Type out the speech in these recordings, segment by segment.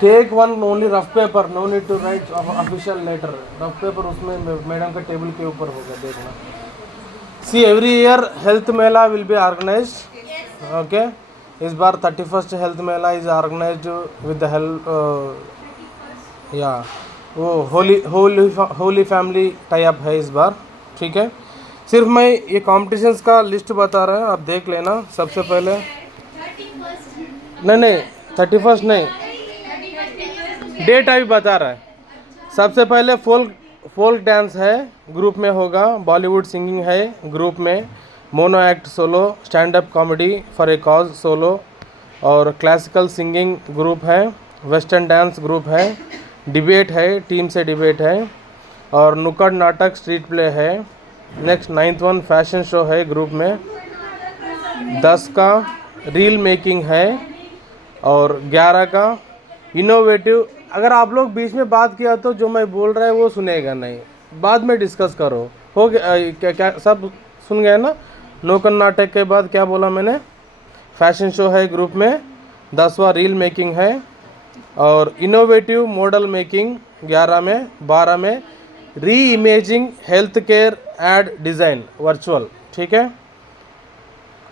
Take one only rough paper, no need to write official letter. Rough paper उसमें madam का table के ऊपर होगा, देखना। See every year health mela will be organized, okay. इस बार 31st health mela is organized with the help, या वो होली फैमिली टाई अप है इस बार, ठीक है। सिर्फ मैं ये कॉम्पिटिशन्स का लिस्ट बता रहा हूँ, आप देख लेना। सबसे पहले नहीं 31st नहीं, डेट अभी बता रहा है। सबसे पहले फोल्क डांस है, ग्रुप में होगा। बॉलीवुड सिंगिंग है ग्रुप में। Mono act solo, stand up comedy for a cause solo, और क्लासिकल सिंगिंग ग्रुप है। वेस्टर्न डांस ग्रुप है। डिबेट है, टीम से डिबेट है। और नुक्कड़ नाटक स्ट्रीट प्ले है। Next 9th one fashion show है ग्रुप में। 10 का रील मेकिंग है, और 11 का इनोवेटिव। अगर आप लोग बीच में बात किया तो जो मैं बोल रहा है वो सुनेगा नहीं, बाद में डिस्कस करो। हो गया क्या सब सुन गए ना? नुक्कड़ नाटक के बाद क्या बोला मैंने? फैशन शो है ग्रुप में। 10वां रील मेकिंग है, और इनोवेटिव मॉडल मेकिंग 11 में। 12 में re imaging health care ad design virtual, ठीक है।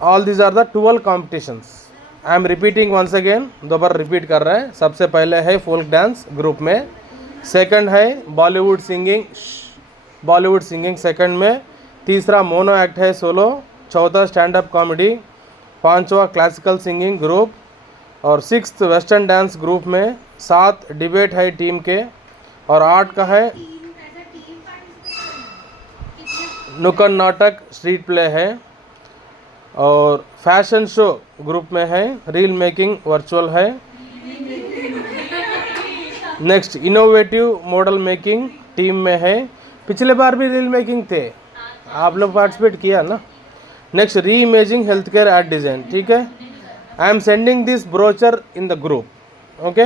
All these are the 12 competitions. I am repeating once again, दोबारा रिपीट कर रहे हैं। सबसे पहले है फोल्क डांस ग्रुप में। सेकंड है बॉलीवुड सिंगिंग सेकंड में। तीसरा मोनो एक्ट है सोलो। चौथा स्टैंड अप कॉमेडी। 5वां क्लासिकल सिंगिंग ग्रुप, और 6th वेस्टर्न डांस ग्रुप में। 7 डिबेट है टीम के, और 8 का है नुक्कड़ नाटक स्ट्रीट प्ले है, और फैशन शो ग्रुप में है। रील मेकिंग वर्चुअल है। Next innovative model making team में है। पिछले बार भी रील मेकिंग थे, आप लोग पार्टिसिपेट किया ना। Next re imaging health care ad design, ठीक है। I am sending this brochure in the group, okay.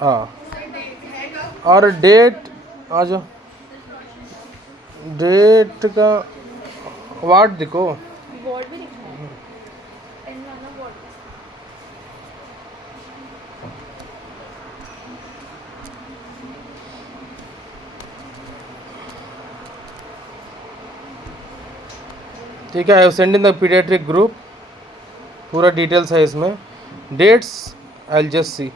हाँ, और डेट आ जाओ, डेट का वार्ड देखो। बोर्ड भी दिखा है, पेन वाला बोर्ड। ठीक है। I have send in the pediatric group, पूरा डिटेल्स है इसमें। Dates I will just see.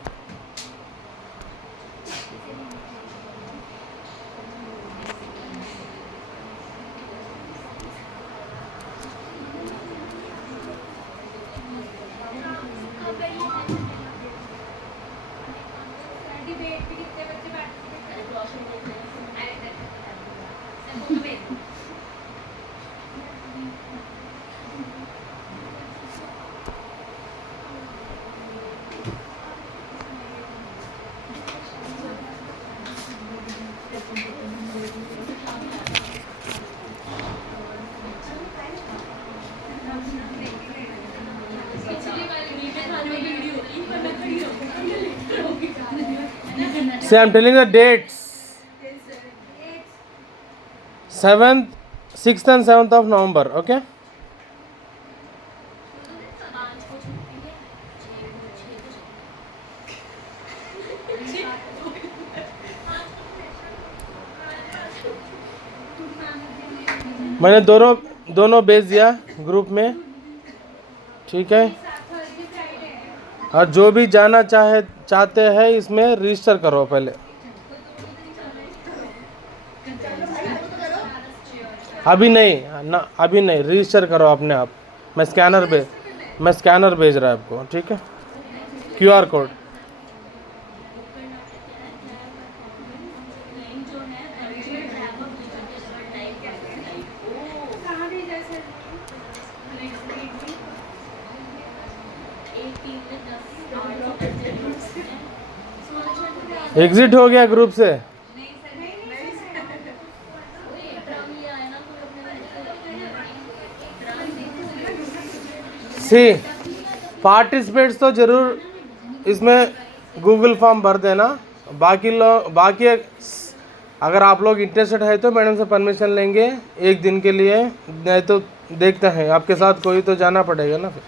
See, I am telling the dates. 7th, 6th and 7th of November, okay? मैंने दोनों भेज दिया ग्रुप में, ठीक है। और जो भी जाना चाहते हैं इसमें रजिस्टर करो पहले। अभी नहीं ना, अभी नहीं, रजिस्टर करो अपने आप। मैं स्कैनर भेज रहा है आपको, ठीक है। QR code. एग्जिट हो गया ग्रुप से। सी पार्टिसिपेट्स तो ज़रूर इसमें गूगल फॉर्म भर देना। बाकी अगर आप लोग इंटरेस्टेड है तो मैडम से परमिशन लेंगे 1 दिन के लिए, नहीं तो देखते हैं, आपके साथ कोई तो जाना पड़ेगा ना फिर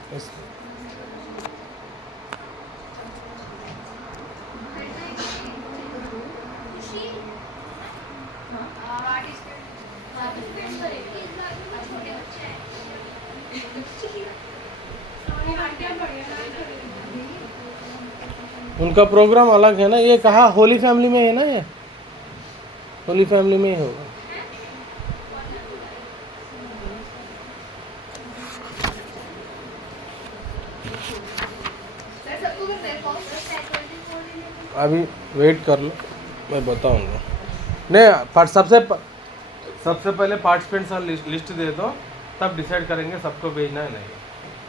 उनका प्रोग्राम अलग है ना। ये कहाँ, होली फैमिली में है ना, ये होली फैमिली में ही होगा। अभी वेट कर लो, मैं बताऊंगा। नहीं, पर सबसे पहले पार्टिसिपेंट्स का लिस्ट दे दो, तब डिसाइड करेंगे सबको भेजना है नहीं,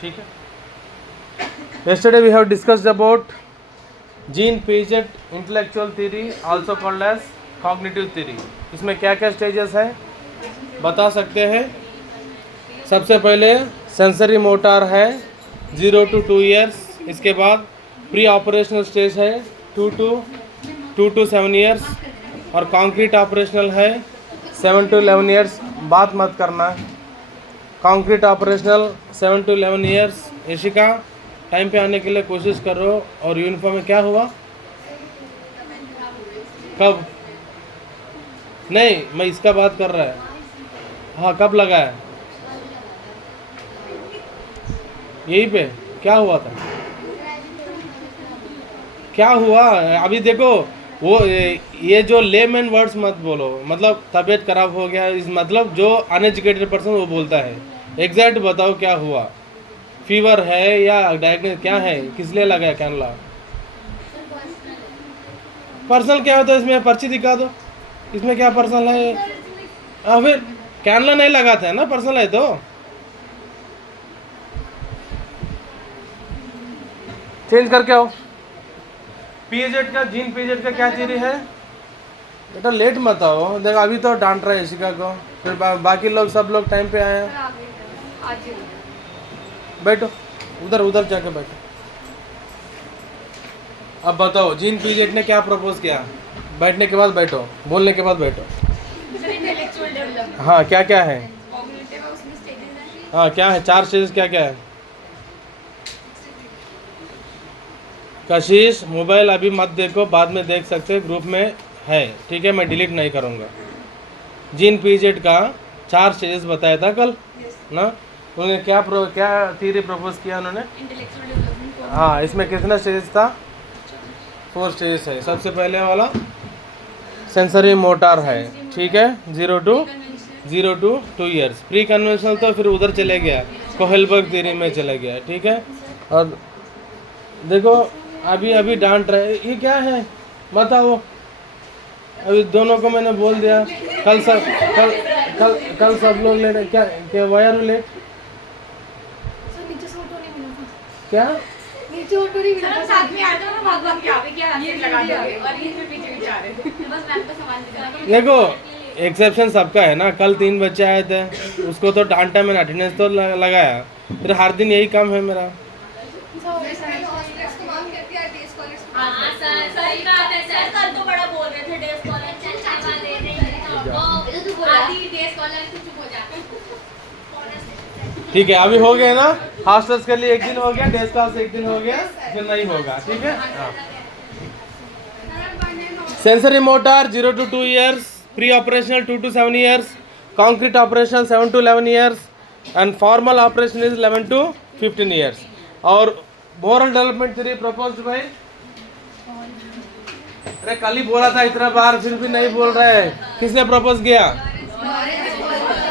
ठीक है। Yesterday we have discussed about Jean Piaget intellectual theory, also called as cognitive theory. इसमें क्या क्या स्टेजेस हैं बता सकते हैं। सबसे पहले सेंसरी मोटर है 0 to 2 years, इसके बाद प्री ऑपरेशनल स्टेज है 2 to 7 years, और कॉन्क्रीट ऑपरेशनल है 7 to 11 years। बात मत करना, concrete operational 7 to 11 years। Yashika time पे आने के लिए कोशिश करो। और यूनिफॉर्म में क्या हुआ, कब, नहीं मैं इसका बात कर रहा है, हाँ कब लगा है, यहीं पे क्या हुआ था, क्या हुआ अभी देखो। वो ये जो लेमैन वर्ड्स मत बोलो, मतलब तबीयत खराब हो गया, इस मतलब जो अनएजुकेटेड पर्सन वो बोलता है। एग्जैक्ट बताओ क्या हुआ, फीवर है या डायग्नोस क्या है, किस लिए लगा है कैनला। पर्सनल क्या होता है इसमें, पर्ची दिखा दो, इसमें क्या पर्सनल है। फिर कैनला नहीं लगाता है ना, पर्सनल है तो चेंज करके आओ। पीएजेड का, जीन पीएजेड का क्या थ्योरी है बेटा, लेट मत आओ। देखो अभी तो डांट रहा है यशिका को, फिर बाकी लोग सब लोग टाइम पे आए हैं। बैठो उधर, उधर जाके बैठो। अब बताओ जीन पीजेट ने क्या प्रपोज किया, बैठने के बाद बैठो, बोलने के बाद बैठो। हाँ क्या क्या है, हाँ क्या है, 4 स्टेजेस क्या क्या है। कशिश मोबाइल अभी मत देखो, बाद में देख सकते, ग्रुप में है, ठीक है, मैं डिलीट नहीं करूँगा। जीन पीजेट का 4 स्टेजेस बताया था कल ना, उन्होंने क्या थ्योरी प्रपोज किया उन्होंने। हाँ इसमें कितना स्टेजेस था, 4 स्टेजेस है। सबसे पहले वाला सेंसरी मोटर है, ठीक है, 0 to 2 years। प्री कन्वेंशनल तो फिर उधर चले गया, कोहेलबर्ग थ्योरी में चले गया, ठीक है। और देखो अभी डांट रहे, ये क्या है बताओ। अभी दोनों को मैंने बोल दिया, कल सब लोग ले रहे, क्या वाई आर यू लेट, क्या नीचे ऑटो नहीं मिला था, साथ में आ जाओ ना, भाग भाग के आवे क्या ये लगा दोगे और ये फिर पीछे पीछे आ रहे थे, बस मैम को सामान दिखा। देखो एक्सेप्शन सबका है ना, कल 3 बच्चे आए थे, उसको तो डांटा, मैंने अटेंडेंस तो लगाया, फिर हर दिन यही काम है मेरा। सही बात है सर, कल तो बड़ा बोल रहे थे डे स्कॉलर चाचा दे नहीं, तो आधी डे स्कॉलर से चुप हो जा। ठीक है अभी हो गया ना, हॉस्टल्स के लिए 1 दिन हो गया, डे स्कॉलर से 1 दिन हो गया, फिर नहीं होगा, ठीक है। Sensory motor 0 to 2 years, pre operational 2 to 7 years, concrete operational 7 to 11 years, and formal operation is 11 to 15 years। और moral development theory proposed bye, अरे कल ही बोला था इतना बार, फिर भी नहीं बोल रहे, किसने प्रपोज किया।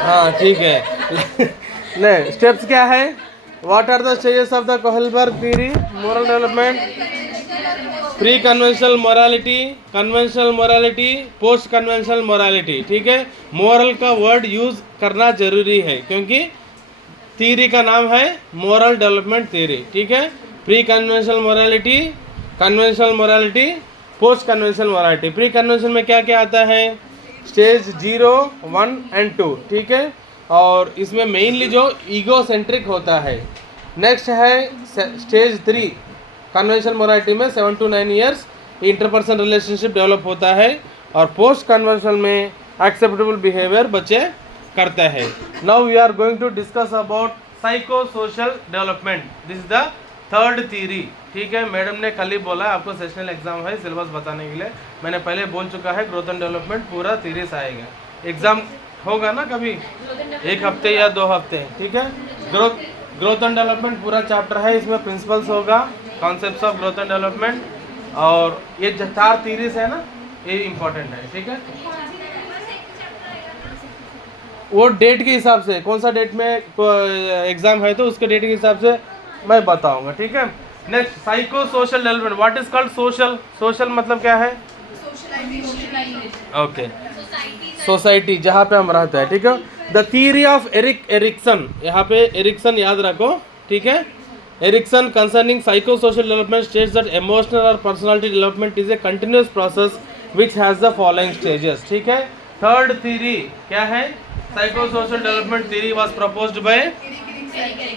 हाँ ठीक है नहीं, स्टेप्स क्या है, what are the stages of the Kohlberg theory, moral development, pre conventional morality, conventional morality, post conventional morality, ठीक है। मोरल का वर्ड यूज करना जरूरी है क्योंकि थ्योरी का नाम है मोरल डेवलपमेंट थ्योरी, ठीक है। Pre conventional morality, conventional morality, post conventional morality. Pre conventional में क्या क्या आता है, स्टेज 0, 1 and 2, ठीक है। और इसमें मेनली जो ईगो सेंट्रिक होता है। नेक्स्ट है स्टेज 3 कन्वेंशनल मोरालिटी में 7 to 9 years interpersonal relationship develop होता है। और पोस्ट कन्वेंशनल में एक्सेप्टेबल बिहेवियर बच्चे करता है। Now we are going to discuss about psycho social development. This is the third theory. ठीक है, मैडम ने कल ही बोला आपको सेशनल एग्जाम है सिलेबस बताने के लिए। मैंने पहले बोल चुका है ग्रोथ एंड डेवलपमेंट पूरा थ्योरीज आएगा। एग्जाम होगा ना कभी 1 हफ्ते या 2 हफ्ते। ठीक है, ग्रोथ एंड डेवलपमेंट पूरा चैप्टर है, इसमें प्रिंसिपल्स होगा, concepts of growth and development, और ये 4 थ्योरीज है ना, ये इंपॉर्टेंट है। ठीक है, वो डेट के हिसाब से कौन सा डेट में एग्जाम है तो उसके डेट के हिसाब से मैं बताऊंगा। ठीक है, next psycho social development. What is called social? Social मतलब क्या है? ओके, सोसाइटी जहाँ पे हम रहते हैं। ठीक है, the theory of Erik Erikson, यहाँ पे एरिक्सन याद रखो। ठीक है, Erikson concerning psycho social development states that emotional और personality development is a continuous process which has the following stages. ठीक है, थर्ड थ्योरी क्या है? Psycho social development theory was proposed by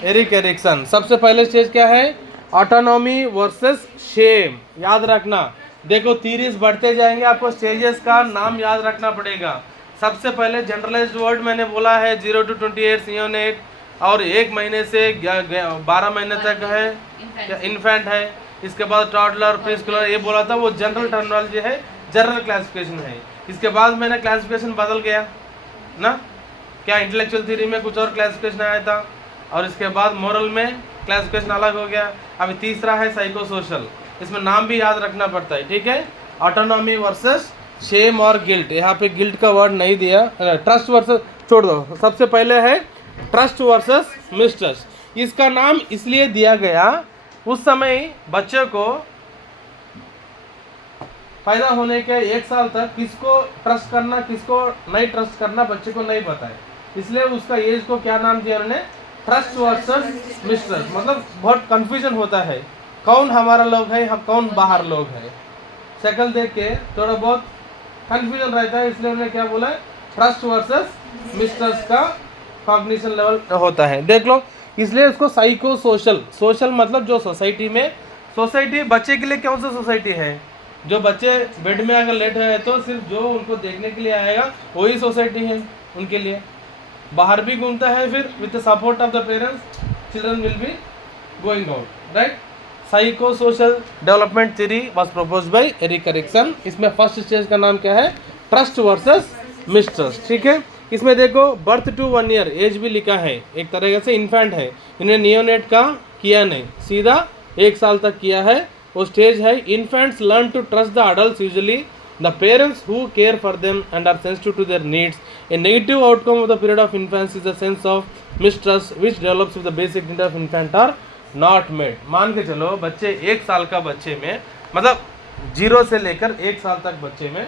Erik Erikson. सबसे पहले स्टेज क्या है? Autonomy versus shame. याद रखना, देखो थ्योरीज बढ़ते जाएंगे, आपको स्टेजेस का नाम याद रखना पड़ेगा। सबसे पहले जनरलाइज्ड वर्ड मैंने बोला है 0 to 28 नियोनेट, और 1 महीने से 12 महीने तक है इन्फेंट है। इसके बाद टॉडलर, प्रीस्कूलर, ये बोला था, वो जनरल टर्मिनोलॉजी है, जनरल क्लासिफिकेशन है। इसके बाद मैंने क्लासिफिकेशन बदल गया ना, क्या इंटेलेक्चुअल थ्योरी में कुछ और क्लासिफिकेशन आया था, और इसके बाद मोरल में क्लासिफिकेशन अलग हो गया। अभी तीसरा है साइको सोशल, इसमें नाम भी याद रखना पड़ता है। ठीक है, ऑटोनॉमी वर्सेस शेम और गिल्ट। यहाँ पे गिल्ट का वर्ड नहीं दिया, ट्रस्ट वर्सेस छोड़ दो। सबसे पहले है ट्रस्ट वर्सेस मिसट्रस्ट। इसका नाम इसलिए दिया गया, उस समय बच्चे को पैदा होने के 1 साल तक किसको ट्रस्ट करना किसको नहीं ट्रस्ट करना बच्चे को नहीं पता है, इसलिए उसका एज को क्या नाम दिया उन्होंने? Trust versus mistrust. मतलब बहुत कंफ्यूजन होता है, कौन हमारा लोग है, हम कौन बाहर लोग है। शक्ल देख के थोड़ा बहुत कंफ्यूजन रहता है, इसलिए उन्होंने क्या बोला? ट्रस्ट वर्सेस मिसट्रस्ट का कॉग्निशन लेवल होता है। देख लो, इसलिए उसको साइको सोशल। सोशल मतलब जो सोसाइटी में, सोसाइटी बच्चे के लिए कौन सा सोसाइटी है? जो बच्चे बेड में अगर लेट है तो सिर्फ जो उनको देखने के लिए आएगा वही सोसाइटी है उनके लिए। बाहर भी घूमता है, फिर with the support of the parents children will be going out, right. Psycho social development theory was proposed by Erik Ericsson. इसमें फर्स्ट स्टेज का नाम क्या है? Trust versus mistrust. ठीक है, इसमें देखो बर्थ टू 1 ईयर एज भी लिखा है, एक तरह से इन्फेंट है, इन्हें नियोनेट का किया नहीं, सीधा 1 साल तक किया है, वो स्टेज है। Infants learn to trust the adults, usually the parents who care for them and are sensitive to their needs. A negative outcome of the period of infancy is a sense of mistrust which develops if the basic needs of infant are not met. मान के चलो बच्चे 1 साल का बच्चे में, मतलब 0 से लेकर 1 साल तक बच्चे में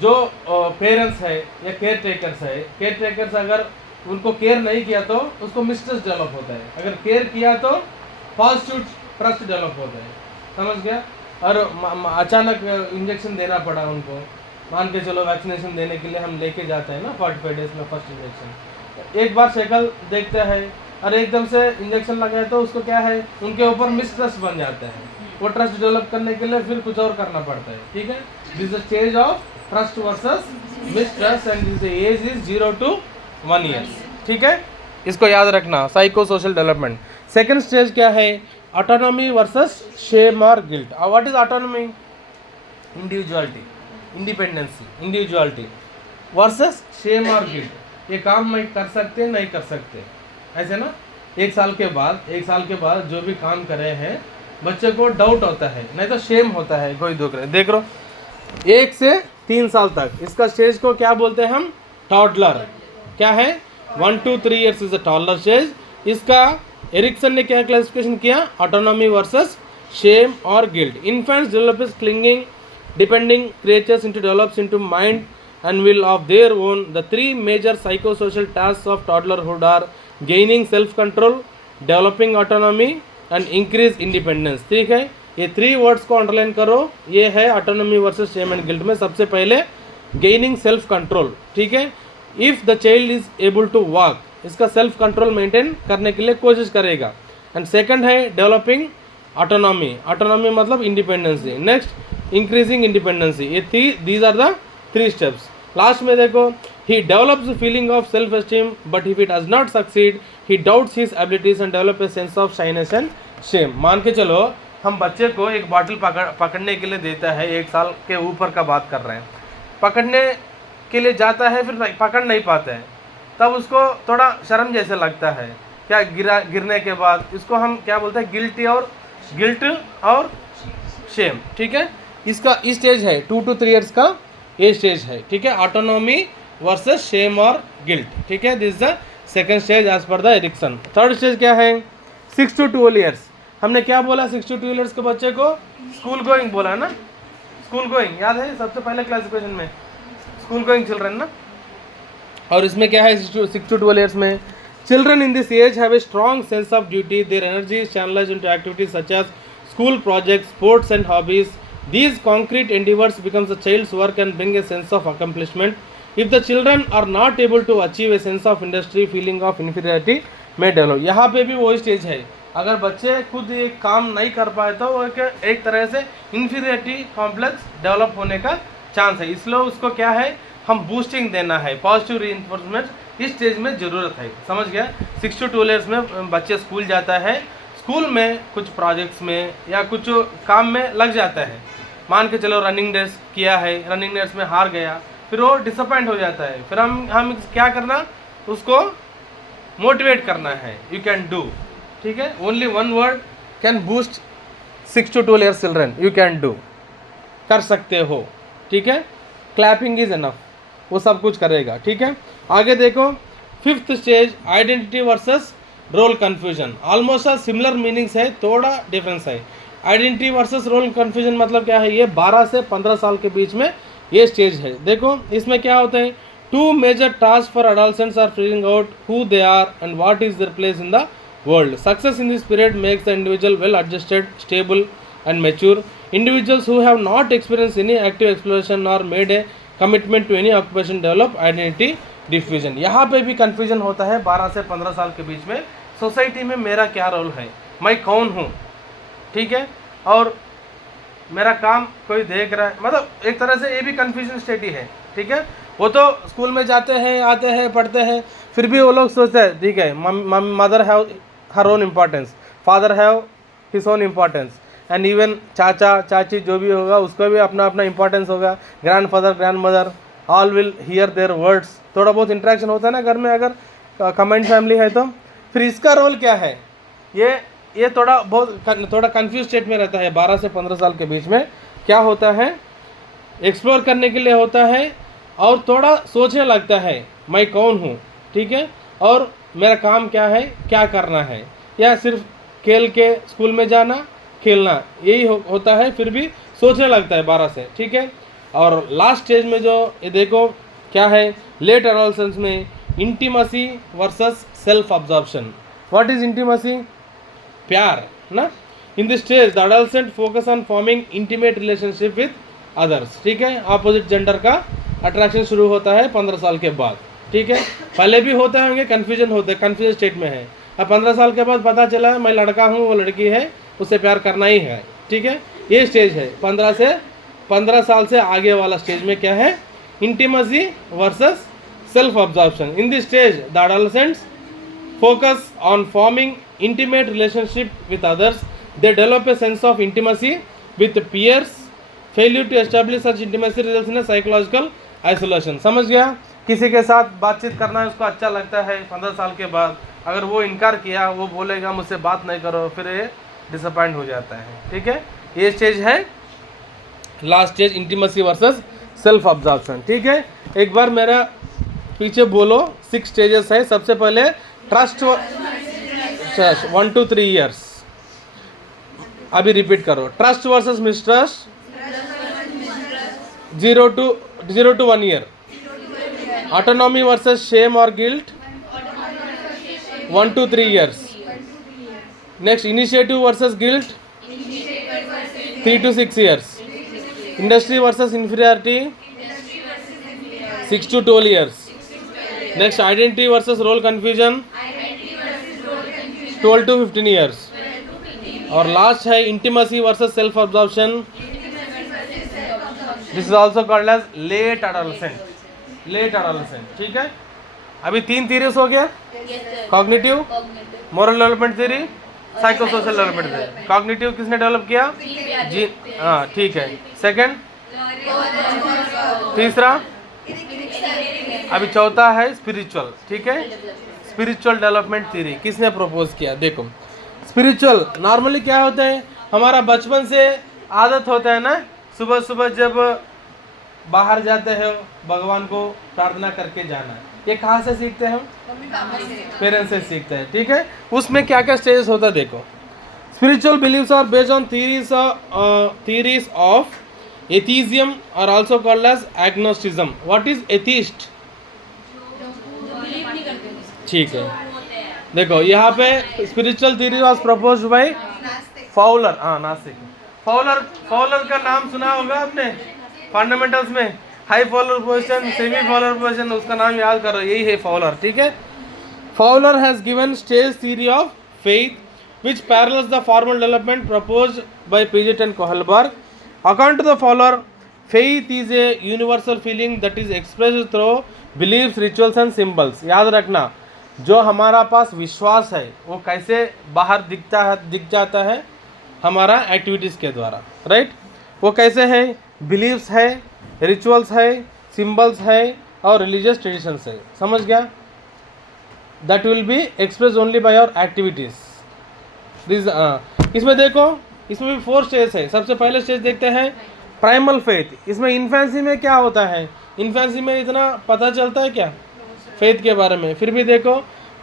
जो पेरेंट्स है या केयर टेकर्स है, केयर टेकर्स अगर उनको केयर नहीं किया तो उसको मिसट्रस्ट डेवलप होता है, अगर केयर किया तो पॉजिटिव ट्रस्ट डेवलप होता है। समझ गया? और अचानक इंजेक्शन देना पड़ा उनको, मान के चलो वैक्सीनेशन देने के लिए हम लेके जाते हैं ना 45 डेज में फर्स्ट इंजेक्शन, एक बार शक्ल देखता है और एकदम से इंजेक्शन लगाए तो उसको क्या है, उनके ऊपर मिसट्रस्ट बन जाता है। वो ट्रस्ट डेवलप करने के लिए फिर कुछ और करना पड़ता है। ठीक है, this is stage of trust versus mistrust and this age is 0 to 1 year. ठीक है, इसको याद रखना, psycho social development. Second stage क्या है? ऑटोनॉमी वर्सेस शेम और guilt. What is autonomy? Individuality, independency, individuality versus shame और गिल्ट। ये काम मैं कर सकते नहीं कर सकते, ऐसे ना। 1 साल के बाद जो भी काम करे हैं बच्चे को डाउट होता है, नहीं तो शेम होता है, कोई दुख नहीं। देख लो 1 से 3 साल तक इसका स्टेज को क्या बोलते हैं हम? टॉडलर। क्या है? 1 to 3 years is a toddler stage. इसका एरिक्सन ने क्या क्लासिफिकेशन किया? ऑटोनॉमी वर्सेस शेम और guilt. Infants develops clinging depending creatures into develops into mind and will of their own. The 3 major psychosocial tasks of toddlerhood are gaining self control, developing autonomy and increase independence. ठीक है, ये 3 words को underline करो, ये है autonomy versus shame and guilt में। सबसे पहले गेनिंग सेल्फ कंट्रोल। ठीक है, if the child is able to walk, इसका सेल्फ कंट्रोल मेंटेन करने के लिए कोशिश करेगा। एंड सेकंड है डेवलपिंग ऑटोनॉमी, ऑटोनॉमी मतलब इंडिपेंडेंसी। Next increasing independency. ये these are the 3 steps. Last में देखो he develops a feeling of self esteem, but if he does not succeed he doubts his abilities and develop a sense of shyness and shame। मान के चलो हम बच्चे को एक बॉटल पकड़ने के लिए देता है, 1 साल के ऊपर का बात कर रहे हैं, पकड़ने के लिए जाता है, फिर पकड़ नहीं पाता है, तब उसको थोड़ा शर्म जैसे लगता है, क्या गिरने के बाद इसको हम क्या बोलते हैं, गिल्ट और शेम। ठीक है, इसका स्टेज है 2 to 3 इयर्स का ये स्टेज है। ठीक है, ऑटोनॉमी वर्सेस शेम और गिल्ट। ठीक है, this the second stage as per the Erikson. Third stage क्या है, 6 to 12 इयर्स। हमने क्या बोला, 6 to 12 इयर्स के बच्चे को स्कूल गोइंग बोला ना, स्कूल गोइंग याद है सबसे पहले क्लासिफिकेशन में, स्कूल गोइंग चिल्ड्रन ना। और इसमें क्या है 6 to 12 इयर्स में, children in this age have a strong sense of duty, their energy is channelized into activities such as school projects, sports and hobbies. These concrete endeavors becomes a child's work and bring a sense of accomplishment. If the children are not able to achieve a sense of industry, feeling of inferiority may develop। यहाँ पे भी वही stage है, अगर बच्चे खुद एक काम नहीं कर पाए तो वो एक तरह से इन्फीरियरिटी कॉम्प्लेक्स डेवलप होने का चांस है, इसलिए उसको क्या है हम बूस्टिंग देना है, पॉजिटिव रीइंफोर्समेंट इस स्टेज में ज़रूरत है। समझ गया, 6 to 12 इयर्स में बच्चे स्कूल जाता है, स्कूल में कुछ प्रोजेक्ट्स में या कुछ काम में लग जाता है, मान के चलो रनिंग रेस किया है, रनिंग रेस में हार गया, फिर वो डिसअपॉइंट हो जाता है, फिर हम क्या करना, उसको मोटिवेट करना है, यू कैन डू। ठीक है, only one word can boost 6 to 12 years children, you can do, कर सकते हो। ठीक है, क्लैपिंग इज एनफ, वो सब कुछ करेगा। ठीक है, आगे देखो, fifth stage identity versus role confusion. Almost similar meanings है, थोड़ा डिफरेंस है। आइडेंटिटी वर्सेस रोल कन्फ्यूजन मतलब क्या है, ये 12 से 15 साल के बीच में ये स्टेज है। देखो इसमें क्या होता है, 2 major task for adolescents are figuring out who they are and what is their place in the world. Success in this period makes the individual well adjusted, stable and mature. Individuals who have not experience any active exploration or made a commitment to any occupation develop identity diffusion. यहाँ पे भी confusion होता है 12 से 15 साल के बीच में, society में मेरा क्या रोल है, मैं कौन हूँ। ठीक है, और मेरा काम कोई देख रहा है, मतलब एक तरह से ये भी कन्फ्यूजन स्टेट ही है। ठीक है, वो तो स्कूल में जाते हैं, आते हैं, पढ़ते हैं, फिर भी वो लोग सोचते हैं ठीक है mother have her own importance, father have his own importance, and even चाचा चाची जो भी होगा उसको भी अपना अपना इम्पोर्टेंस होगा, grand father grand mother all will hear their words. थोड़ा बहुत इंटरेक्शन होता है ना घर में, अगर कमेंट फैमिली है तो। फिर इसका रोल क्या है, ये थोड़ा कंफ्यूज स्टेट में रहता है 12 से 15 साल के बीच में। क्या होता है, एक्सप्लोर करने के लिए होता है और थोड़ा सोचने लगता है मैं कौन हूँ। ठीक है, और मेरा काम क्या है, क्या करना है, या सिर्फ खेल के स्कूल में जाना खेलना, यही होता है, फिर भी सोचने लगता है 12 से। ठीक है, और लास्ट स्टेज में जो ये देखो क्या है, लेट एडोलसेंस में intimacy versus self absorption. What is intimacy, प्यार ना। इन this stage the adolescent focus on forming intimate relationship with others. ठीक है, अपोजिट जेंडर का अट्रैक्शन शुरू होता है 15 साल के बाद। ठीक है, पहले भी होते होंगे, कन्फ्यूजन होते हैं, कन्फ्यूजन स्टेट में है। अब 15 साल के बाद पता चला मैं लड़का हूँ, वो लड़की है, उससे प्यार करना ही है। ठीक है, ये स्टेज है 15 साल से आगे वाला स्टेज में क्या है, intimacy versus self absorption. In this stage the adolescents focus on forming intimate relationship with others. They develop a sense of intimacy with peers. Failure to establish such intimacy results in a psychological isolation। समझ गया, किसी के साथ बातचीत करना उसको अच्छा लगता है 15 साल के बाद, अगर वो इनकार किया, वो बोलेगा मुझसे बात नहीं करो, फिर ये डिसअपॉइंट हो जाता है। ठीक है, ये स्टेज है last stage, intimacy versus self absorption. ठीक है, एक बार मेरा पीछे बोलो, 6 स्टेजेस है। सबसे पहले ट्रस्ट 1 to 3 इयर्स, अभी रिपीट करो, trust versus mistrust 0 to 1 year, autonomy versus shame और guilt 1 to 3 years, next initiative versus guilt 3 to 6 years, industry versus inferiority 6 to 12 years, next identity versus role confusion 12 to 15 years, और last है intimacy versus self absorption, this is also called as late adolescent. Late adolescent, ठीक है। अभी 3 theories हो गया, cognitive, moral development theory, psycho social development theory. Cognitive किसने develop किया? जी, हाँ ठीक है। सेकंड, तीसरा, अभी चौथा है स्पिरिचुअल, ठीक है। स्पिरिचुअल डेवलपमेंट थ्योरी किसने प्रपोज किया? देखो, स्पिरिचुअल नॉर्मली क्या होता है, हमारा बचपन से आदत होता है ना, सुबह सुबह जब बाहर जाते हैं भगवान को प्रार्थना करके जाना। ये कहाँ से सीखते हैं हम? पेरेंट्स से सीखते हैं, ठीक है। उसमें क्या क्या स्टेजेस होता है देखो। Spiritual believes are based on theories of atheism are also called as agnosticism. What is atheist? ठीक है, देखो यहाँ पे spiritual theory was proposed bye Fowler, हाँ नास्तिक। फाउलर का नाम सुना होगा आपने फंडामेंटल्स में, high Fowler position, semi Fowler position, उसका नाम याद करो, यही है फाउलर, ठीक है। Fowler has given stage theory of faith which parallels the formal development proposed by Piaget and Kohlberg. According to the Fowler, faith is a universal feeling that is expressed through beliefs, rituals and symbols. याद रखना, जो हमारा पास विश्वास है वो कैसे बाहर दिख जाता है? हमारा एक्टिविटीज़ के द्वारा, राइट। वो कैसे है? बिलीव्स है, रिचुअल्स है, सिम्बल्स है और रिलीजियस ट्रेडिशंस है, समझ गया? That will be express only by our activities. इसमें देखो, इसमें भी 4 स्टेज है। सबसे पहले स्टेज देखते हैं प्राइमल फेथ। इसमें इन्फेंसी में क्या होता है? इन्फेंसी में इतना पता चलता है क्या फेथ के बारे में? फिर भी देखो,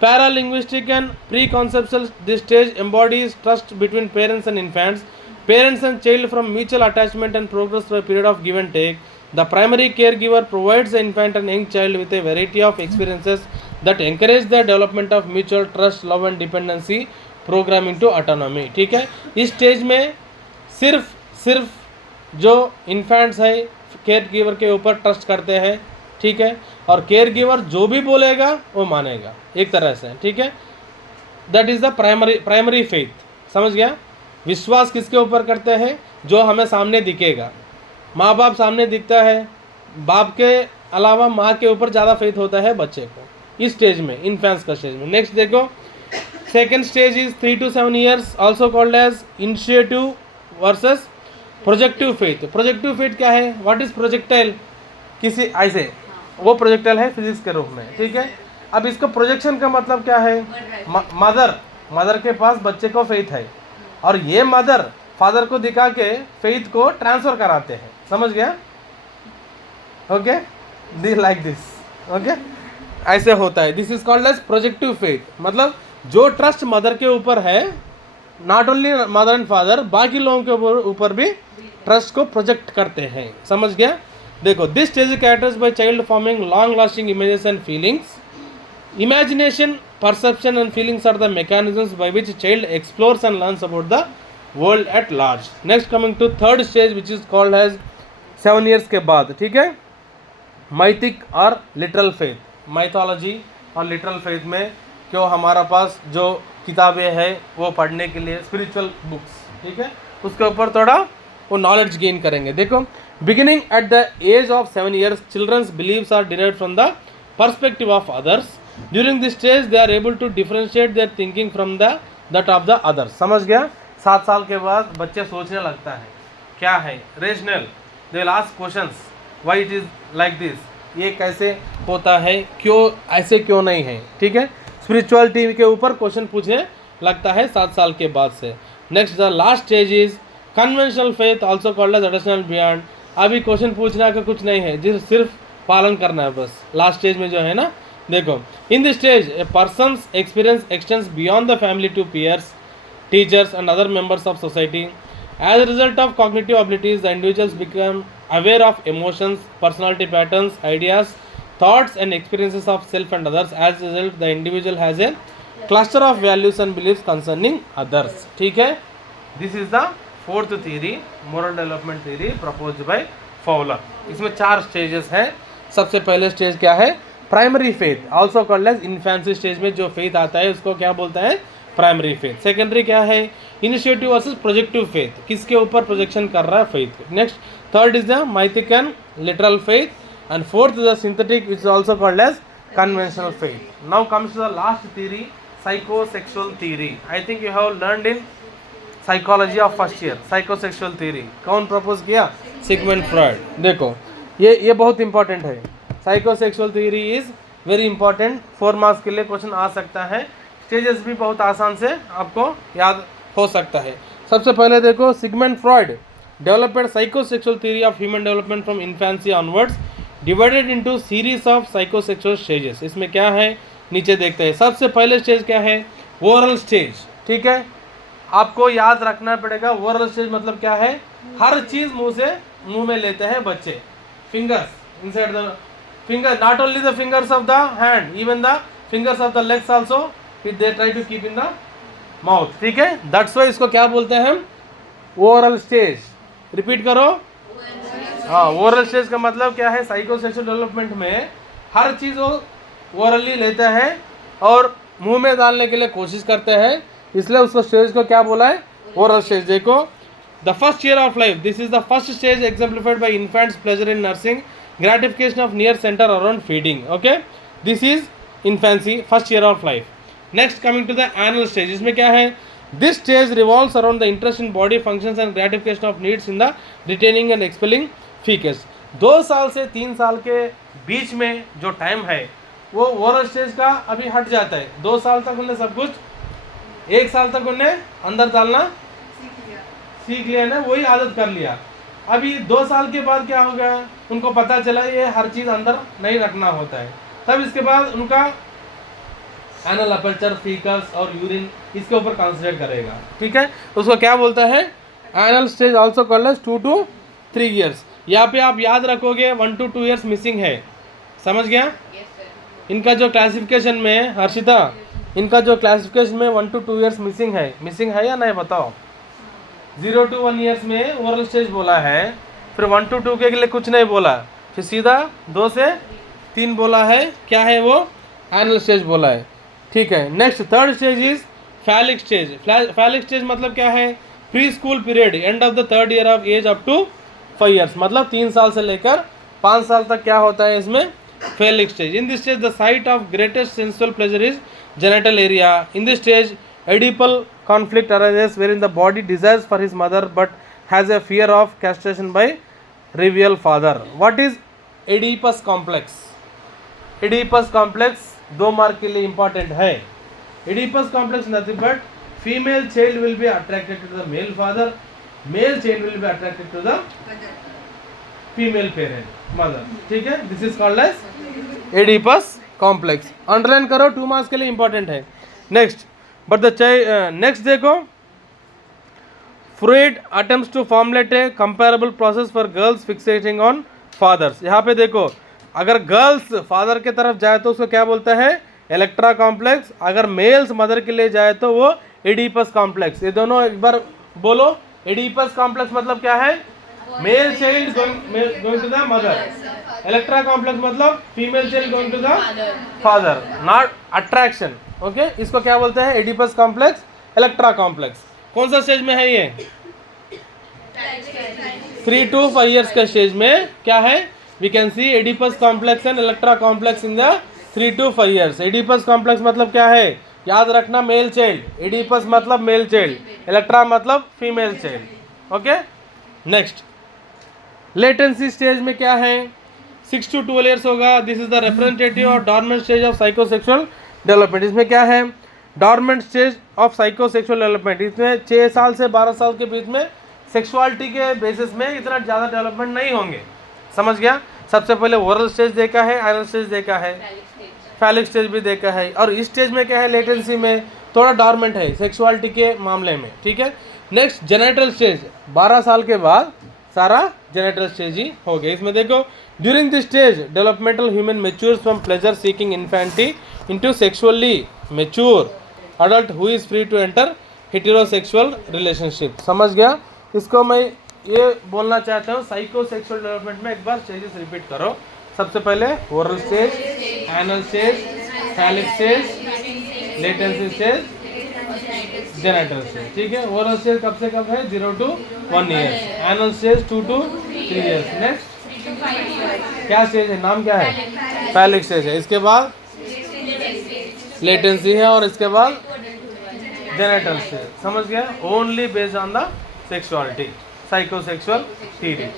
paralinguistic and pre conceptual, this stage embodies trust between parents and infants, parents and child from mutual attachment and progress through a period of give and take. The primary caregiver provides the infant and young child with a variety of experiences that encourage the development of mutual trust, love and dependency, programming to autonomy. ठीक है, इस stage में सिर्फ जो infants है care giver के ऊपर trust करते हैं, ठीक है, और केयर गिवर जो भी बोलेगा वो मानेगा, एक तरह से, ठीक है। That is the primary faith, समझ गया? विश्वास किसके ऊपर करते हैं? जो हमें सामने दिखेगा। माँ बाप सामने दिखता है, बाप के अलावा माँ के ऊपर ज़्यादा फेथ होता है बच्चे को, इस स्टेज में, इन्फेंस का स्टेज में। नेक्स्ट देखो, second stage is 3 to 7 years, also called as initiative versus projective faith. Projective faith क्या है? What is projectile? किसी ऐसे वो प्रोजेक्टाइल है फिजिक्स के रूप में, ठीक है। अब इसको प्रोजेक्शन का मतलब क्या है? मदर के पास बच्चे को फेथ है और ये मदर फादर को दिखा के फेथ को ट्रांसफर कराते हैं, समझ गया? Okay, this like this, okay, ऐसे होता है। This is called as projective faith, मतलब जो ट्रस्ट मदर के ऊपर है, not only mother and father, बाकी लोगों के ऊपर भी ट्रस्ट को प्रोजेक्ट करते हैं, समझ गया? देखो, this stage is characterized by child forming long lasting images and feelings. Imagination, perception and feelings are the mechanisms by which child explores and learns about the world at large. Next, coming to third stage which is called as 7 years के बाद, ठीक है, माइथिक और literal faith. Mythology और literal faith में क्यों हमारा पास जो किताबें हैं वो पढ़ने के लिए, स्पिरिचुअल बुक्स, ठीक है, उसके ऊपर थोड़ा वो नॉलेज गेन करेंगे। देखो, beginning at the age of 7 years, childrens believes are derived from the perspective of others. During this stage they are able to differentiate their thinking from that of the others. समझ गया? 7 साल के बाद बच्चे सोचने लगता है, क्या है rational, they will ask questions, why it is like this, ये कैसे होता है, क्यों ऐसे क्यों नहीं है, ठीक है। स्पिरिचुअलिटी के ऊपर क्वेश्चन पूछने लगता है 7 साल के बाद से। Next, the last stage is conventional faith, also called as additional beyond. अभी क्वेश्चन पूछने का कुछ नहीं है, जिस सिर्फ पालन करना है बस, लास्ट स्टेज में जो है ना। देखो, in this stage a persons experience extends beyond the family to peers, teachers and other members of society. As a result of cognitive abilities the individuals become aware of emotions, personality patterns, ideas, thoughts and experiences of self and others. As a result the individual has a cluster of values and believes concerning others, ठीक है। This is the fourth theory, moral development theory proposed bye Fowler. इसमें 4 stages हैं. सबसे पहले stage क्या है? Primary faith, also called as infancy stage में जो फेथ आता है उसको क्या बोलता है? Primary faith. सेकेंडरी क्या है? इनिशिएटिव वर्सेस प्रोजेक्टिव फेथ, किसके ऊपर प्रोजेक्शन कर रहा है faith. Next, third is the mythic and literal faith. and fourth is the synthetic, which is also called as conventional phase. Now comes to the last theory, psychosexual theory. I think you have learned in psychology of first year psychosexual theory. कौन propose किया? Sigmund Freud. देखो ये बहुत important है. Psychosexual theory is very important. 4 marks के लिए question आ सकता है. स्टेजेस भी बहुत आसान से आपको याद हो सकता है. सबसे पहले देखो, Sigmund Freud developed psychosexual theory of human development from infancy onwards, divided into series of psychosexual stages. इसमें क्या है नीचे देखते हैं. सबसे पहले स्टेज क्या है? Oral stage. ठीक है, आपको याद रखना पड़ेगा. ओरल स्टेज मतलब क्या है? हर चीज मुंह में लेते हैं बच्चे. Fingers inside the finger, not only the fingers of the hand, even the fingers of the legs also they try to keep in the mouth. ठीक है, दैट्स वाई इसको क्या बोलते हैं हम? Oral stage. रिपीट करो. हाँ, ओरल स्टेज का मतलब क्या है? साइकोसेक्सुअल डेवलपमेंट में हर चीज वो ओरली लेता है और मुंह में डालने के लिए कोशिश करते हैं, इसलिए उसको स्टेज को क्या बोला है? Oral stage. देखो, the first year of life, this is the first stage exemplified by infants pleasure in nursing, gratification of near centre around feeding. Okay, this is infancy, first year of life. Next coming to the anal stage. इसमें क्या है? This stage revolves around the interest in body functions and gratification of needs in the retaining and expelling faeces. 2 साल से 3 साल के बीच में जो time है वो ओरल स्टेज का अभी हट जाता है. 2 साल तक उन्हें सब कुछ, 1 साल तक उन्हें अंदर डालना सीख लिया ना, वही आदत कर लिया. अभी 2 साल के बाद क्या हो गया? उनको पता चला ये हर चीज अंदर नहीं रखना होता है. तब इसके बाद उनका एनल अपर्चर, फीकस और यूरिन इसके ऊपर कंसंट्रेट करेगा. ठीक है, उसको क्या बोलता है? Anal stage also called as 2 to 3 years. यहाँ पे आप याद रखोगे 1 to 2 years मिसिंग है. समझ गया? इनका जो क्लासिफिकेशन में, हर्षिता, इनका जो क्लासिफिकेशन में 1 to 2 years मिसिंग है या नहीं बताओ? 0 to 1 years में ओरल स्टेज बोला है, फिर 1 to 2 के लिए कुछ नहीं बोला, फिर सीधा 2 से 3 बोला है. क्या है वो? एनल स्टेज बोला है. ठीक है, next third stage is phallic stage. Phallic stage मतलब क्या है? Pre school period, end of the 3rd year of age up to 5 years, मतलब 3 साल से लेकर 5 साल तक क्या होता है इसमें? Phallic stage. In this stage the site of greatest sensual pleasure is genital area. In this stage, Oedipal conflict arises wherein the body desires for his mother but has a fear of castration by reveal father. What is Oedipus complex? Oedipus complex 2 mark के लिए important है. Oedipus complex nothing but female child will be attracted to the male father, male child will be attracted to the female parent, mother. ठीक है, this is called as Oedipus complex. Underline करो, 2 marks के लिए important है. Next, but the next देखो, Freud attempts to formulate a comparable process for girls fixating on fathers. यहाँ पे देखो, अगर गर्ल्स फादर के तरफ जाए तो उसको क्या बोलता है? Electra complex. अगर मेल्स मदर के लिए जाए तो वो एडिपस कॉम्प्लेक्स. ये दोनों एक बार बोलो. एडिपस कॉम्प्लेक्स मतलब क्या है? Male child going to the mother. Electra complex मतलब female child going to the father, not attraction. Okay, इसको क्या बोलते हैं? Oedipus complex, Electra complex. कौन सा स्टेज में है ये? 3 to 5 years के स्टेज में क्या है? We can see Oedipus complex and Electra complex in the 3 to 5 years. Oedipus complex मतलब क्या है? याद रखना, मेल चाइल्ड. एडिपस मतलब मेल चाइल्ड, इलेक्ट्रा मतलब female child. Okay, next latency stage में क्या है? 6 to 12 years होगा. दिस इज द रिप्रेजेंटेटिव और dormant stage of psychosexual development. इसमें क्या है? Dormant stage of psychosexual development. इसमें 6 साल से 12 साल के बीच में सेक्सुअलिटी के बेसिस में इतना ज़्यादा डेवलपमेंट नहीं होंगे. समझ गया? सबसे पहले ओरल स्टेज देखा है, एनल स्टेज देखा है, फैलिक स्टेज भी देखा है, और इस स्टेज में क्या है? लेटेंसी में थोड़ा डॉर्मेंट है सेक्सुअलिटी के मामले में. ठीक है, नेक्स्ट जेनेटल स्टेज. 12 साल के बाद सारा जेनेटल स्टेज ही हो गया. इसमें देखो, during this stage developmental human matures from pleasure seeking infant into sexually mature adult who is free to enter heterosexual relationship. समझ गया? इसको मैं ये बोलना चाहता हूँ, साइकोसेक्सुअल डेवलपमेंट में एक बार स्टेजेस रिपीट करो. सबसे पहले oral stage, anal stage, phallic stage, latency stage, genital stage. ठीक है, ओरल स्टेज कब से कब है? 0 to 1 year. Anal stage 2 to 3 years. Next क्या स्टेज है, नाम क्या है, फैलिक स्टेज है। इसके बाद लेटेंसी है और इसके बाद जेनेटल स्टेज। समझ गया? Only based on the sexuality, psychosexual theory.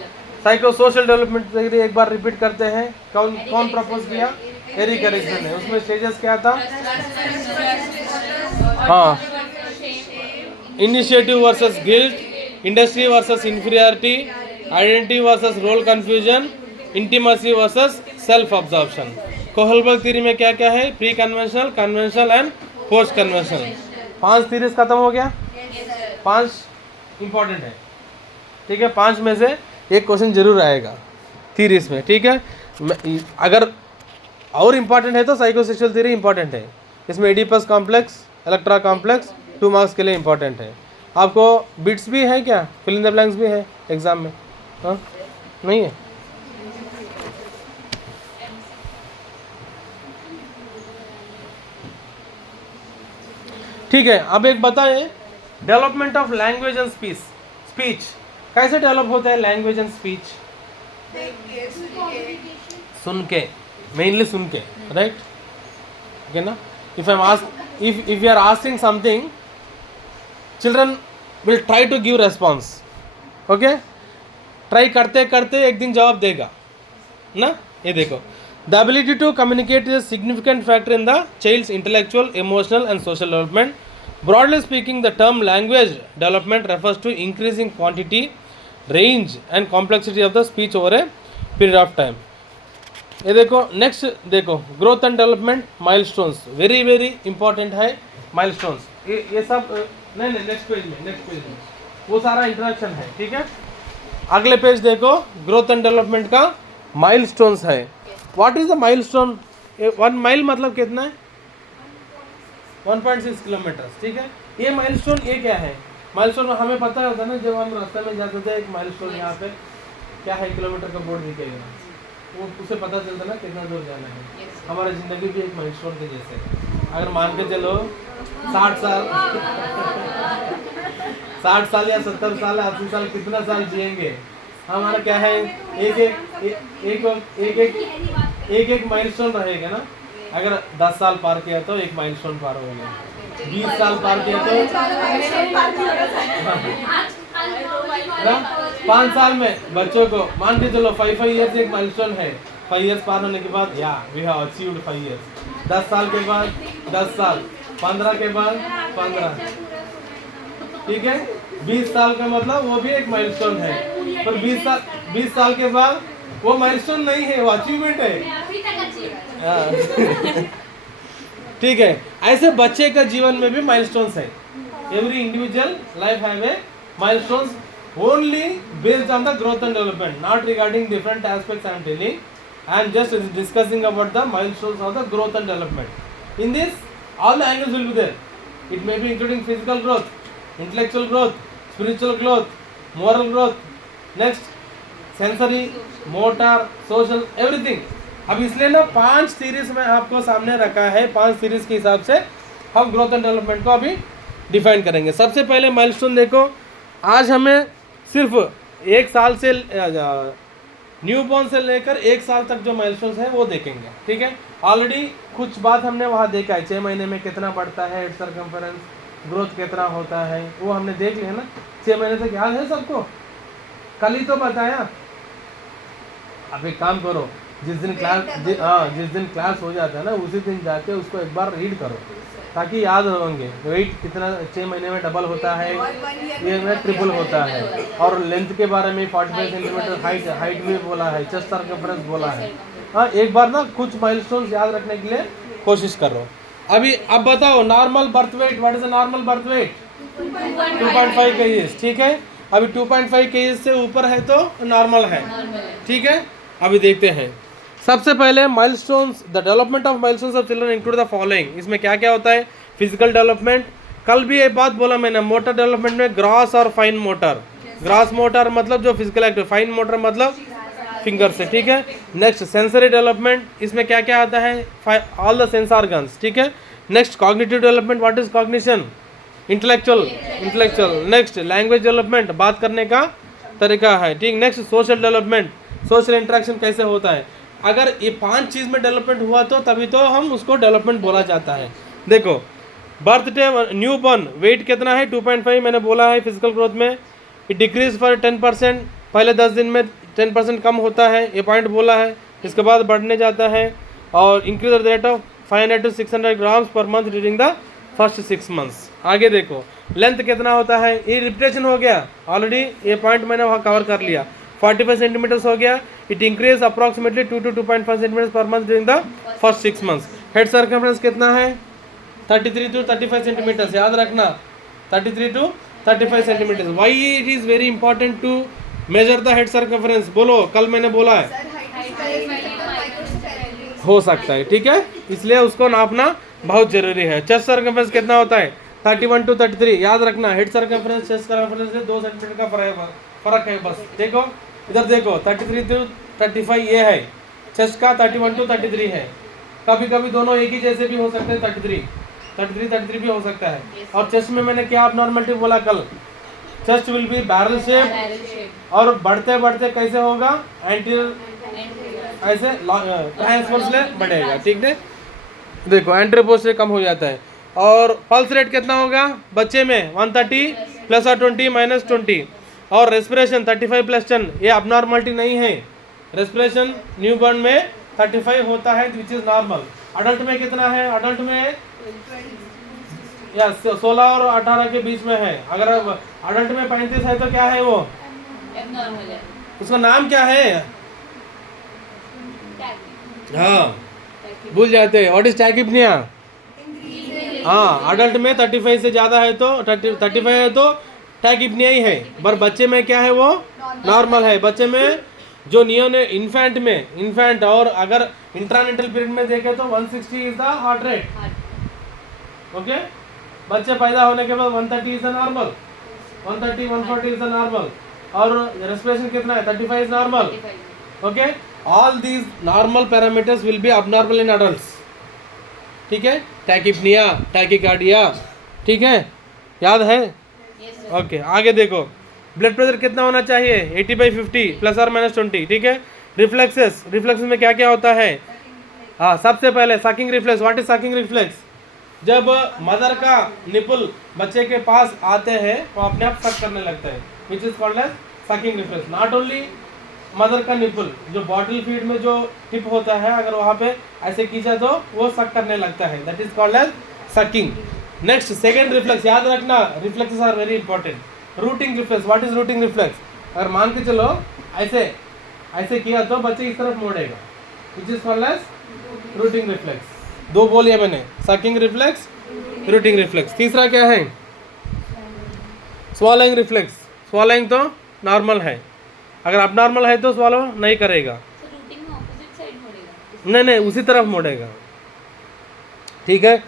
Psycho social development theory एक बार रिपीट करते हैं। कौन कौन प्रपोज किया? एरिक एरिक्सन ने। उसमें स्टेजेस क्या था? हाँ, initiative versus guilt, industry versus inferiority, identity versus role confusion, intimacy versus self absorption. Kohlberg theory में क्या क्या है? Pre conventional, conventional and post conventional. 5 theories खत्म हो गया। 5 इंपॉर्टेंट है, ठीक है। 5 में से एक क्वेश्चन जरूर आएगा थ्योरीज में, ठीक है। अगर और इम्पॉर्टेंट है तो साइकोसेक्सुअल थ्योरी इम्पॉर्टेंट है। इसमें Oedipus complex, Electra complex 2 marks के लिए इम्पॉर्टेंट है। आपको बिट्स भी है क्या? फिल इन द ब्लैंक्स भी है एग्जाम में? हाँ, नहीं है? ठीक है। अब एक बताएं, development of language and speech कैसे डेवलप होता है? लैंग्वेज एंड स्पीच सुन के, मेनली सुन के, राइट? ओके ना? If you are asking something, children will try to give response. Okay, try करते करते एक दिन जवाब देगा ना। ये देखो, the ability to communicate is a significant factor in the child's intellectual, emotional and social development. Broadly speaking, the term language development refers to increasing quantity, range and complexity of the speech over a period of time. ये देखो, next देखो, growth and development milestones, very very important है milestones. ये सब नहीं, next page में वो सारा इंट्रोडक्शन है, ठीक है। अगले पेज देखो, ग्रोथ एंड डेवलपमेंट का माइलस्टोन्स है। What is the milestone? 1 mile मतलब कितना है? 1.6 किलोमीटर, ठीक है। ये माइलस्टोन ये क्या है? माइलस्टोन हमें पता होता है ना, जब हम रास्ते में जाते थे, एक माइलस्टोन यहाँ पे क्या है, किलोमीटर का बोर्ड दिखेगा, वो उससे पता चलता ना कितना दूर जाना है। हमारी ज़िंदगी भी एक माइलस्टोन के जैसे। अगर मान के चलो 60 साल 60 साल या 70 साल 80 साल कितना साल जिएंगे, हमारा क्या है, एक माइलस्टोन रहेगा ना। अगर 10 साल पार किया तो एक माइलस्टोन पार हो गया, 20 साल पार किया तो 5 साल में बच्चों को मान के चलो 5 ईयर्स एक माइलस्टोन है। 5 ईयर्स पार होने के बाद या वी हैव अचीव्ड 5 ईयर्स। 10 साल के बाद 10 साल, 15 के बाद 15, ठीक है। 20 साल का मतलब वो भी एक माइलस्टोन है, पर 20 साल के बाद वो माइलस्टोन नहीं है, वो अचीवमेंट है। ठीक है, ऐसे बच्चे का जीवन में भी माइलस्टोन्स है। Every individual life have a milestones only based on the growth and development, not regarding different aspects I am telling. I am just discussing about the milestones of the growth and development. In this, all the angles will be there. It may be including physical growth, intellectual growth, spiritual growth, moral growth, next sensory, motor, social, everything. अब इसलिए ना 5 series में आपको सामने रखा है। 5 series के हिसाब से हम ग्रोथ एंड डेवलपमेंट को अभी डिफाइन करेंगे। सबसे पहले माइलस्टोन देखो, आज हमें सिर्फ 1 साल से न्यूबॉर्न से लेकर 1 साल तक जो माइलस्टोन्स हैं वो देखेंगे, ठीक है। ऑलरेडी कुछ बात हमने वहाँ देखा है, 6 महीने में कितना बढ़ता है हेड सर्कम्फरेंस, ग्रोथ कितना होता है, वो हमने देख लिया ना। 6 महीने तक याद है सबको? कल ही तो बताया। अब एक काम करो, जिस दिन क्लास हो जाता है ना, उसी दिन जाके उसको एक बार रीड करो ताकि याद होंगे। वेट कितना 6 महीने में डबल होता है, ये में ट्रिपल होता है। और लेंथ के बारे में 45 सेंटीमीटर हाइट भी बोला है, चेस्ट सर्कम्फरेंस बोला है। हाँ, एक बार ना कुछ माइलस्टोन्स याद रखने के लिए कोशिश करो। अभी अब बताओ, normal birth weight, what is the normal birth weight? 2.5 kg, ठीक है। अभी 2.5 kg से ऊपर है तो नॉर्मल है, ठीक है। अभी देखते हैं, सबसे पहले milestones, the development of milestones of children include the following. इसमें क्या क्या होता है? फिजिकल डेवलपमेंट, कल भी एक बात बोला मैंने, मोटर डेवलपमेंट में ग्रॉस और फाइन मोटर। ग्रॉस मोटर मतलब जो फिजिकल एक्टिव, फाइन मोटर मतलब फिंगर से, ठीक है। नेक्स्ट सेंसरी डेवलपमेंट, इसमें क्या क्या आता है? ऑल द सेंस ऑर्गन्स, ठीक है। Next cognitive development, what is cognition? Intellectual. Next language development, बात करने का तरीका है, ठीक। Next social development, social interaction कैसे होता है। अगर ये 5 चीज़ में डेवलपमेंट हुआ तो तभी तो हम उसको डेवलपमेंट बोला जाता है। देखो बर्थडे न्यू बॉर्न वेट कितना है 2.5 मैंने बोला है फिजिकल ग्रोथ में। ये डिक्रीज फॉर 10% पहले 10 दिन में 10% कम होता है, ये पॉइंट बोला है। इसके बाद बढ़ने जाता है और increase the rate of 500 to 600 grams पर month during the first 6 months. आगे देखो लेंथ कितना होता है, ये रिपीटेशन हो गया ऑलरेडी, ये पॉइंट मैंने वहाँ कवर कर लिया। 45 सेंटीमीटर्स हो गया। It increase approximately 2 to 2.5 centimetres per month during the first 6 months. Head circumference कितना है 33 to 35 सेंटीमीटर्स, याद रखना 33 to 35 centimetres. Why it is very important to measure the head circumference, बोलो कल मैंने बोला है हो सकता है, ठीक है, इसलिए उसको नापना बहुत जरूरी है। चेस्ट सर्कमफ्रेंस कितना होता है 31 to 33, याद रखना हेड सर्कमफ्रेंस चेस्ट सर्कमफ्रेंस से 2 सेंटीमीटर का फर्क है बस। देखो इधर देखो 33 to 35 ये है, चेस्ट का 31 to 33 है। कभी कभी दोनों एक ही जैसे भी हो सकते हैं, 33 भी हो सकता है। और चेस्ट में मैंने क्या abnormality बोला कल, chest will be barrel shape और बढ़ते बढ़ते कैसे होगा एंटीरियर ऐसे ट्रांसवर्सली बढ़ेगा, ठीक है। देखो एंट्रोपोज से कम हो जाता है। और पल्स रेट कितना होगा बच्चे में 130 प्लस और 20 माइनस 20। और रेस्पिरेशन 35 प्लस 10, ये अबनॉर्मलिटी नहीं है। रेस्पिरेशन न्यूबॉर्न में 35 होता है विच इज नॉर्मल। अडल्ट में कितना है, अडल्ट में या 16 और 18 के बीच में है। अगर अडल्ट में 35 है तो क्या है वो एबनॉर्मल है, उसका नाम क्या है, हाँ भूल जाते हैं, व्हाट इज टैकिपनिया। हाँ अडल्ट में 35 से ज़्यादा है तो 35 है तो टैकिपनिया ही है, पर बच्चे में क्या है वो नॉर्मल है। बच्चे में जो नियोने इन्फेंट और अगर इंट्रानेटल पीरियड में देखें तो 160 is the heart rate, okay. बच्चे पैदा होने के बाद 130 is the normal, 130 140 is the normal. और रेस्पिरेशन कितना है 35 is normal, okay. All these normal parameters will be abnormal in adults, ठीक है। टैकिपनिया, टैकिकार्डिया, ठीक है, याद है, ओके। आगे देखो ब्लड प्रेशर कितना होना चाहिए 80/50 प्लस और माइनस 20, ठीक है। रिफ्लेक्सेस में क्या क्या होता है, हाँ सबसे पहले sucking reflex. What is sucking reflex, जब मदर का निपल बच्चे के पास आते हैं वो अपने आप सक करने लगता है, which is called as sucking reflex. Not only mother का निपल, जो बॉटल फीड में जो टिप होता है अगर वहाँ पे ऐसे खींचा तो वो सक करने लगता है, that is called as sucking. Next second reflex, याद रखना reflexes are very important. Rooting reflex, what is rooting reflex, अगर मान के चलो ऐसे किया तो बच्चे इस तरफ मोड़ेगा, which is called as rooting reflex. दो बोलिए मैंने, सकिंग रिफ्लेक्स, रूटिंग रिफ्लेक्स। तीसरा क्या है स्वॉलोइंग रिफ्लेक्स। स्वॉलोइंग तो नॉर्मल है, अगर अबनॉर्मल है तो स्वॉलो नहीं करेगा, नहीं उसी तरफ मोड़ेगा, ठीक है।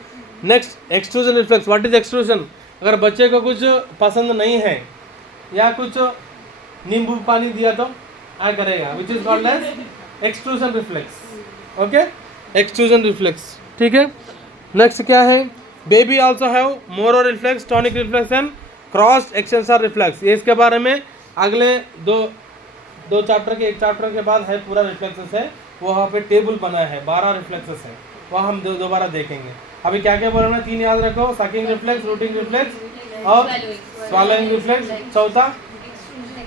Next extrusion reflex. What is extrusion, अगर बच्चे को कुछ पसंद नहीं है या कुछ नींबू पानी दिया तो क्या करेगा, which is called as extrusion reflex, okay, extrusion reflex, ठीक है। नेक्स्ट क्या है, baby also have Moro reflex, tonic reflex and cross extensor reflex. ये इसके बारे में अगले दो चैप्टर के, एक चैप्टर के बाद है पूरा रिफ्लेक्सेस है, वहाँ पे टेबल बना है 12 रिफ्लेक्सेस है, वहाँ हम दोबारा देखेंगे। अभी क्या क्या बोलना 3 याद रखो, सकिंग रिफ्लेक्स, रूटिंग रिफ्लेक्स और स्वॉलोइंग रिफ्लेक्स, चौथा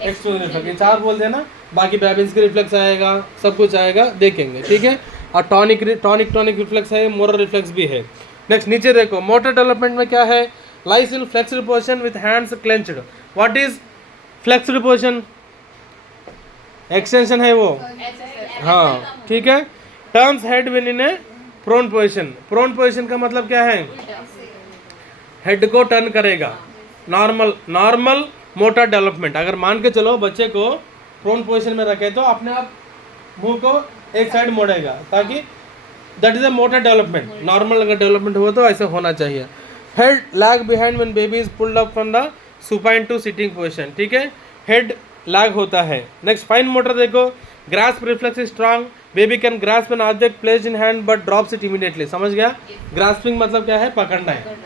एक्सट्रूजन रिफ्लेक्स। ये 4 बोल देना, बाकी बेबिन्स्की रिफ्लेक्स आएगा, सब कुछ आएगा, देखेंगे, ठीक है। और टॉनिक रिफ्लेक्स है, मोरल रिफ्लेक्स भी है। नेक्स्ट नीचे देखो मोटर डेवलपमेंट में क्या है, lies in flexible position with hands clenched. What is flexible position, extension है वो, हाँ ठीक है। Turns head when in a prone position. Prone position का मतलब क्या है, हेड को टर्न करेगा। नॉर्मल मोटर डेवलपमेंट, अगर मान के चलो बच्चे को प्रोन पोजिशन में रखे तो अपने आप मुंह को एक साइड मोड़ेगा, ताकि that is a motor development. Normal अगर डेवलपमेंट हुआ तो ऐसे होना चाहिए। Head lag behind when baby is pulled up from the supine to sitting position, ठीक है, हेड लैग होता है। नेक्स्ट फाइन मोटर देखो, grasp reflex is strong, baby can grasp an object placed in hand but drops it immediately. समझ गया, grasping मतलब क्या है, पकड़ना है।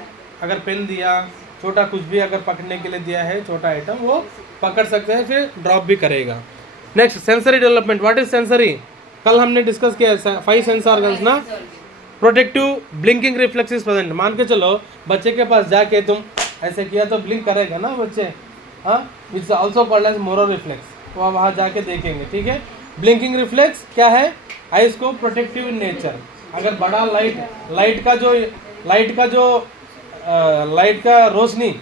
अगर पेन दिया, छोटा कुछ भी अगर पकड़ने के लिए दिया है, छोटा आइटम, वो पकड़ सकते हैं, फिर ड्रॉप भी करेगा। Next sensory development. What is sensory, कल हमने डिस्कस किया 5 सेंस ऑर्गन्स ना। Protective blinking reflex present. मान के चलो बच्चे के पास जाके तुम ऐसे किया तो ब्लिंक करेगा ना बच्चे, हाँ, it's also called as Moro reflex. तो आप वहाँ जाके देखेंगे, ठीक है। ब्लिंकिंग रिफ्लेक्स क्या है? आइज को प्रोटेक्टिव इन नेचर। अगर बड़ा लाइट का रोशनी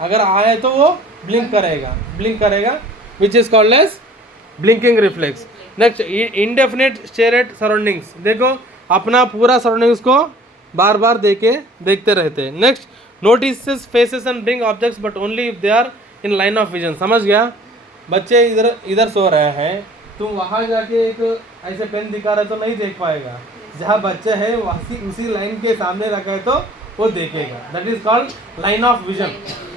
अगर आए तो वो ब्लिंक करेगा which is called as blinking reflex. Next, indefinite stare at surroundings. देखो अपना पूरा सराउंडिंग्स को बार बार देखते रहते हैं। Next, notice faces and bring objects but only if they are in line of vision. समझ गया? बच्चे इधर सो रहे हैं, तुम वहाँ जाके एक ऐसे पेन दिखा रहे तो नहीं देख पाएगा। जहाँ बच्चे है उसी लाइन के सामने रखा है तो वो देखेगा। That is called line of vision,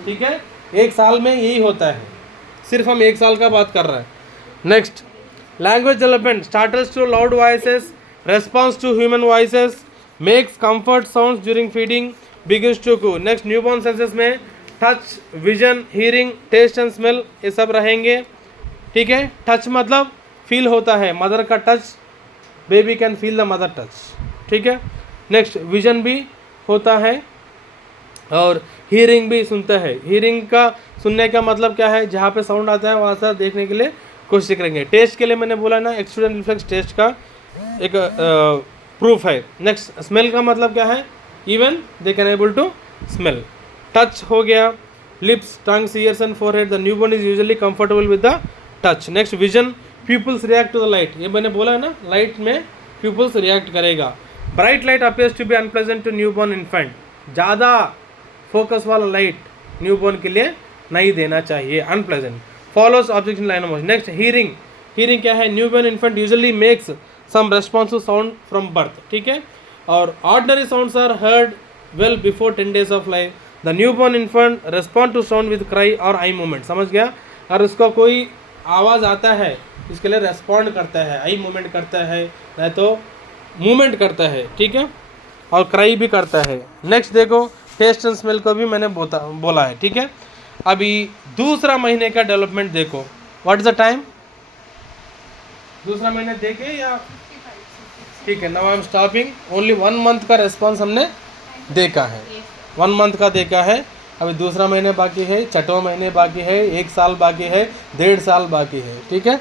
ठीक है। 1 साल में यही होता है, सिर्फ हम 1 साल का बात कर रहे हैं। Next, language development startles to loud voices, response to human voices, makes comfort sounds during feeding, begins to coo. Next, newborn senses में touch, vision, hearing, taste and smell ये सब रहेंगे, ठीक है। टच मतलब फील होता है, मदर का touch, baby can feel the mother touch, ठीक है। नेक्स्ट, विजन भी होता है और हियरिंग भी सुनता है। हियरिंग का सुनने का मतलब क्या है? जहाँ पे साउंड आता है वहाँ से देखने के लिए कोशिश करेंगे। टेस्ट के लिए मैंने बोला ना, एक्सटूडेंट रिफ्लेक्स टेस्ट का एक प्रूफ है। नेक्स्ट, स्मेल का मतलब क्या है? Even they can able to smell. Touch हो गया, lips, tongues, ears and forehead. The newborn is usually comfortable with the touch. Next, vision, pupils react to the light। ये मैंने बोला है ना, लाइट में pupils रिएक्ट करेगा। Bright light appears to be unpleasant to newborn infant। ज़्यादा focus वाला light newborn के लिए नहीं देना चाहिए, unpleasant. Follows object in line of motion. Next, hearing क्या है? Newborn infant usually makes some response to sound from birth, ठीक है। और ordinary sounds are heard well before 10 days of life. The newborn infant respond to sound with cry और eye movement. समझ गया? और उसको कोई आवाज़ आता है इसके लिए रेस्पॉन्ड करता है, आई मूवमेंट करता है, नहीं तो मूवमेंट करता है, ठीक है, और क्राई भी करता है। नेक्स्ट देखो, टेस्ट एंड स्मेल को भी मैंने बोला है, ठीक है। अभी दूसरा महीने का डेवलपमेंट देखो। What is the time? दूसरा महीने देखे या? ठीक है, now I am stopping. Only 1 month का रेस्पॉन्स हमने देखा है, 1 month का देखा है। अभी दूसरा महीने बाकी है, छठवां महीने बाकी है, 1 साल बाकी है, 1.5 साल बाकी है, ठीक है।